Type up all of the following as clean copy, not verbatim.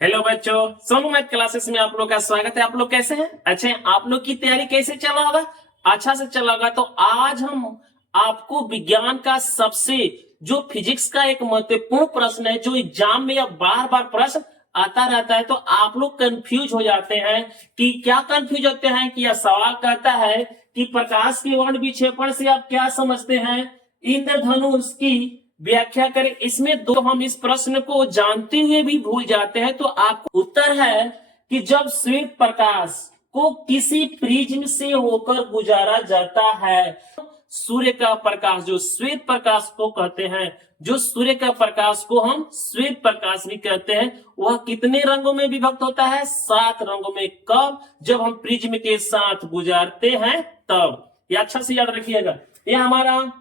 Hello बच्चों, Sonu math classes में आप लोग का स्वागत है। आप लोग कैसे हैं? अच्छे हैं? आप लोग की तैयारी कैसे चल रहा होगा? अच्छा से चल रहा होगा। तो आज हम आपको विज्ञान का सबसे जो फिजिक्स का एक महत्वपूर्ण प्रश्न है, जो एग्जाम में अब बार बार प्रश्न आता रहता है, तो आप लोग कंफ्यूज हो जाते हैं कि क्या कंफ्यूज होते हैं कि यह सवाल कहता है कि प्रकाश के वर्ण विक्षेपण से आप क्या समझते हैं, इंद्रधनुष की व्याख्या करें। इसमें दो हम इस प्रश्न को जानते हुए भी भूल जाते हैं। तो आपको उत्तर है कि जब श्वेत प्रकाश को किसी प्रिज्म से होकर गुजारा जाता है, सूर्य का प्रकाश, जो श्वेत प्रकाश को कहते हैं, जो सूर्य का प्रकाश को हम श्वेत प्रकाश भी कहते हैं, वह कितने रंगों में विभक्त होता है? 7 रंगों में। कब? जब हम प्रिज्म के साथ गुजारते हैं तब। ये अच्छा से याद रखिएगा। यह हमारा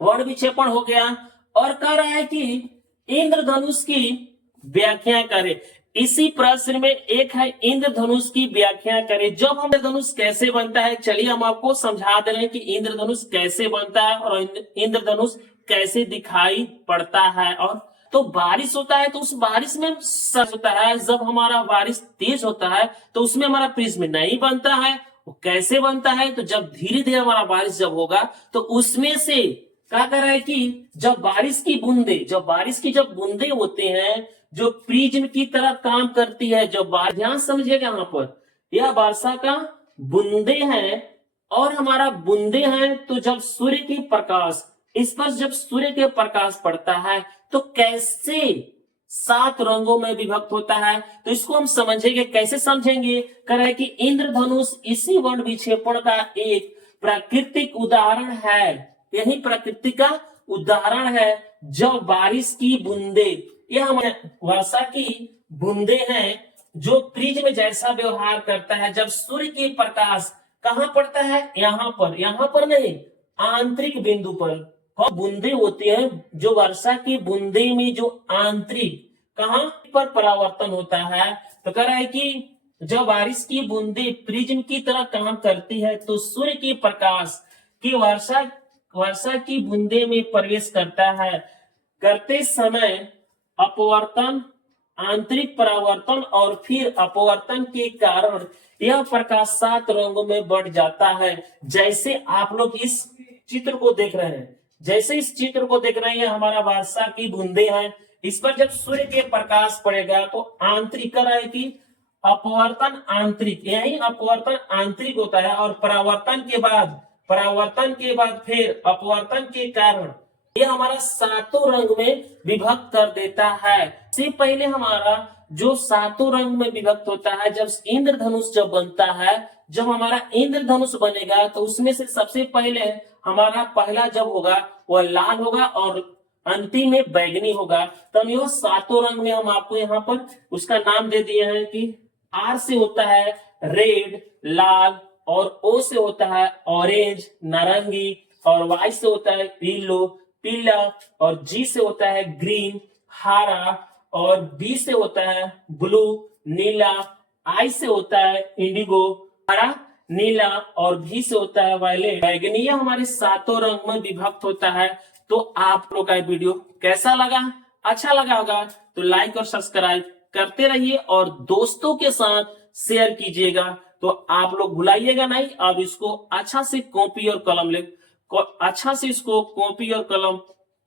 वर्ण विक्षेपण हो गया। और कह रहा है कि इंद्रधनुष की व्याख्या करें। इसी प्रश्न में एक है इंद्रधनुष की व्याख्या करें। जब हम इंद्रधनुष कैसे बनता है, चलिए हम आपको समझा दे रहे हैं कि इंद्रधनुष कैसे बनता है और इंद्रधनुष कैसे दिखाई पड़ता है। और तो बारिश होता है तो उस बारिश में सच होता है, जब हमारा बारिश तेज होता है तो उसमें हमारा प्रिज्म नहीं बनता है। वो कैसे बनता है? तो जब धीरे धीरे हमारा बारिश जब होगा तो उसमें से क्या कर रहा है कि जब बारिश की बूंदे होते हैं, जो प्रिज्म की तरह काम करती है, जब ध्यान समझिएगा, यहाँ पर यह वर्षा का बूंदे हैं और हमारा बूंदे हैं। तो जब सूर्य की प्रकाश, इस पर जब सूर्य के प्रकाश पड़ता है तो कैसे 7 रंगों में विभक्त होता है, तो इसको हम समझेंगे। कैसे समझेंगे? कह रहा है कि इंद्रधनुष इसी वर्ण विक्षेपण का एक प्राकृतिक उदाहरण है। यही प्रकृति का उदाहरण है। जब बारिश की बूंदे, यह हमारे वर्षा की बूंदे हैं, जो प्रिज्म जैसा व्यवहार करता है। जब सूर्य की प्रकाश कहां पड़ता है? यहाँ पर नहीं, आंतरिक बिंदु पर बूंदे होती हैं। जो वर्षा की बूंदे में जो आंतरिक कहां पर परावर्तन होता है, तो कह रहा है कि जब बारिश की बूंदे प्रिज्म की तरह काम करती है तो सूर्य की प्रकाश की वर्षा की बूंदे में प्रवेश करता है। करते समय अपवर्तन, आंतरिक परावर्तन और फिर अपवर्तन के कारण यह प्रकाश 7 रंगों में बढ़ जाता है। जैसे आप लोग इस चित्र को देख रहे हैं, हमारा वर्षा की बूंदे हैं। इस पर जब सूर्य के प्रकाश पड़ेगा तो आंतरिक कर रहा है कि अपवर्तन आंतरिक, यही अपवर्तन आंतरिक होता है। और परावर्तन के बाद फिर अपवर्तन के कारण यह हमारा 7 रंग में विभक्त कर देता है। इससे पहले हमारा जो 7 रंग में विभक्त होता है, जब इंद्रधनुष जब बनता है, जब हमारा इंद्रधनुष बनेगा तो उसमें से सबसे पहले हमारा पहला जब होगा वह लाल होगा और अंतिम में बैगनी होगा। तो हम यह 7 रंग में हम आपको यहाँ पर उसका नाम दे दिए हैं कि आर से होता है रेड, लाल, और ओ से होता है ऑरेंज, नारंगी, और वाई से होता है पीला, और जी से होता है ग्रीन, हरा, और बी से होता है ब्लू, नीला, आई से होता है इंडिगो, हरा, नीला, और भी से होता है वायलेट, बैगनी। हमारे 7 रंग में विभक्त होता है। तो आप लोग का वीडियो कैसा लगा? अच्छा लगा होगा तो लाइक और सब्सक्राइब करते रहिए और दोस्तों के साथ शेयर कीजिएगा। तो आप लोग भुलाइएगा नहीं। अब इसको अच्छा से कॉपी और कलम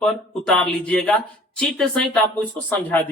पर उतार लीजिएगा। चित्र सहित आपको इसको समझा दीजिए।